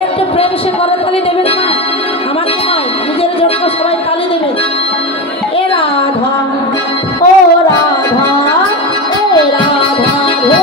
একটু প্রেম সে করার তালি দেবেন না, আমার নয়, নিজের জন্য সবাই তালি দেবেন। এ রাধা ও রাধা, এ রাধা ও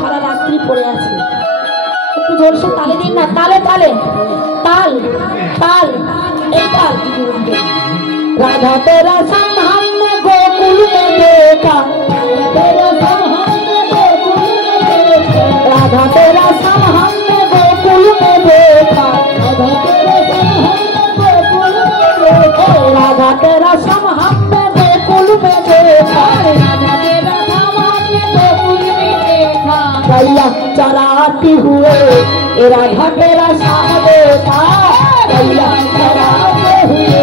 সারা রাত্রি পড়ে আছে, একটু জোরসে তালে দিন না, তালে তালে তাল তাল এই তাল। রাধা तेरा संग हमने गोकुल में देखा, राधा तेरा संग हमने गोकुल में देखा, राधा तेरा संग हमने गोकुल में देखा, गैया चराती हुए राधा तेरा शाम देखा, गैया चराते हुए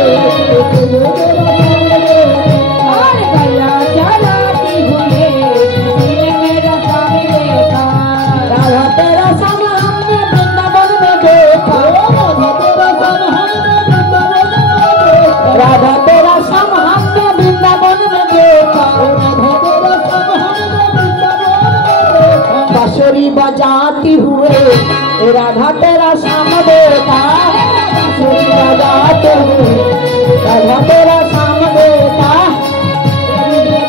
गैया चराती हुए मेरा शाम देखा, राधा तेरा शाम हमने वृंदावन में देखा, राधा तेरा शाम हमने वृंदावन में देखा, बांसुरी बजाती हुए राधा तेरा शाम देखा, बांसुरी बजाते हुए राधा तेरा शाम देखा,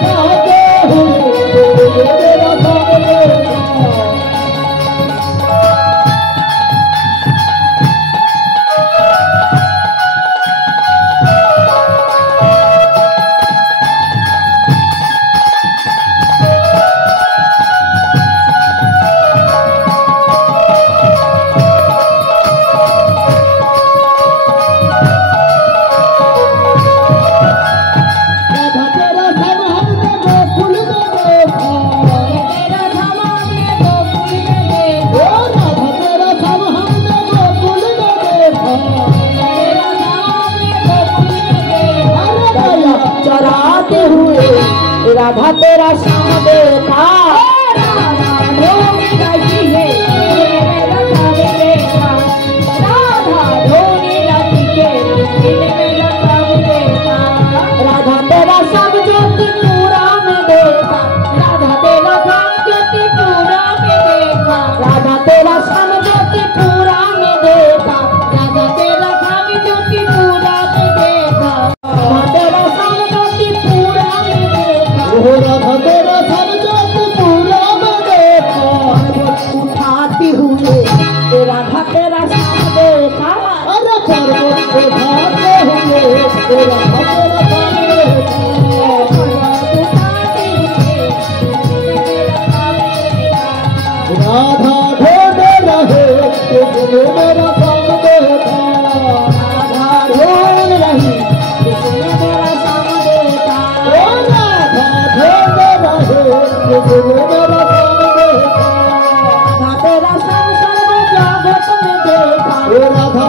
बजाते हुए तेरा शाम देखा। राधा तेरा शाम देखा, राधा तेरा सब ज्योति पूरा में देखा, राधा तेरा सब ज्योति पूरा में देखा, राधा तेरा सब ज्योति पूरा में देखा, राधा तेरा सब ज्योति पूरा में देखा, राधा तेरा सब ज्योति पूरा में देखा, राधा तेरा सब ज्योति पूरा में देखा, उठाती हुए राधा तेरा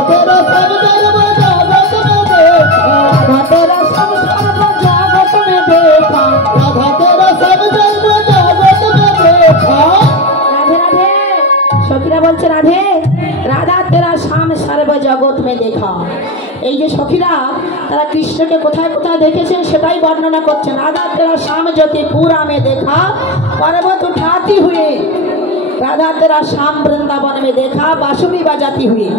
तेरा सब सर्व जगत में देखा, राधा तेरा सब सर्व जगत में देखा, राधा तेरा सब सर्व जगत में देखा। राधे राधे। সখীরা বলছে রাধে, রাধা তেরা শাম সর্ব জগৎ মে দেখা। এই যে সখীরা তারা কৃষ্ণকে কোথায় কোথায় দেখেছেন সেটাই বর্ণনা করছেন। রাধা তেরা শাম জ্যোতি পুরা মে দেখা, पर्वत उठाती हुए राधा तेरा शाम वृंदावन में देखा, बांसुरी बजाती हुई है।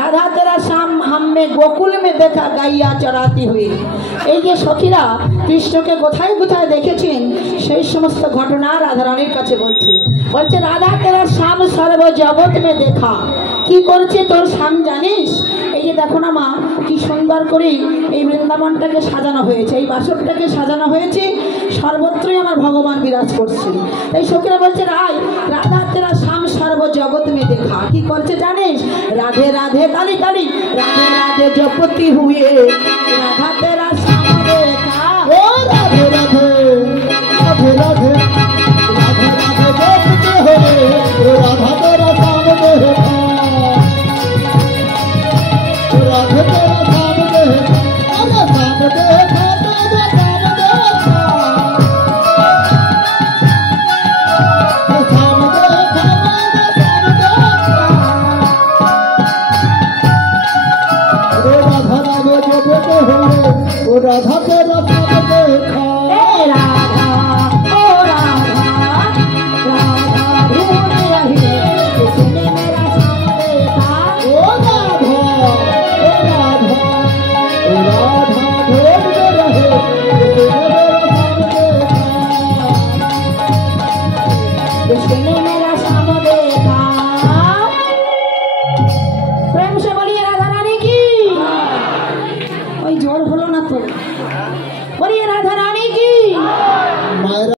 राधा तेरा शाम हम में गोकुल में देखा, गाइया चराती हुई। এই যে সখীরা কৃষ্ণকে কোথায় কোথায় দেখেছেন সেই সমস্ত ঘটনা রাধারানীর কাছে বলছে। বলছে রাধা তেরা শাম সর্ব জগৎ মে দেখা। কি করছে তোর শাম জানিস? এই যে দেখো না মা, কি সুন্দর করে এই বৃন্দাবনটাকে সাজানো হয়েছে, এই বাসনটাকে সাজানো হয়েছে, সর্বত্রই আমার ভগবান বিরাজ করছে। এই সখীরা বলছে রায় রাধা তেরা শাম সর্ব জগৎ মে দেখা। কি করছে জানিস? রাধে রাধে কালী কালী রাধে রাধে জপতি হুয়ে রাধা তেরা শাম দেখা। ओ राधे राधे राधे राधे राधे राधे देखते हुए ओ राधा तेरा शाम देखा, ओ राधे तेरा शाम देखा, अरे शाम देखा तेरे शाम देखा, ओ शाम देखा मेरे शाम देखा। ओ राधा राधे देखते हुए ओ राधा तेरा शाम देखा।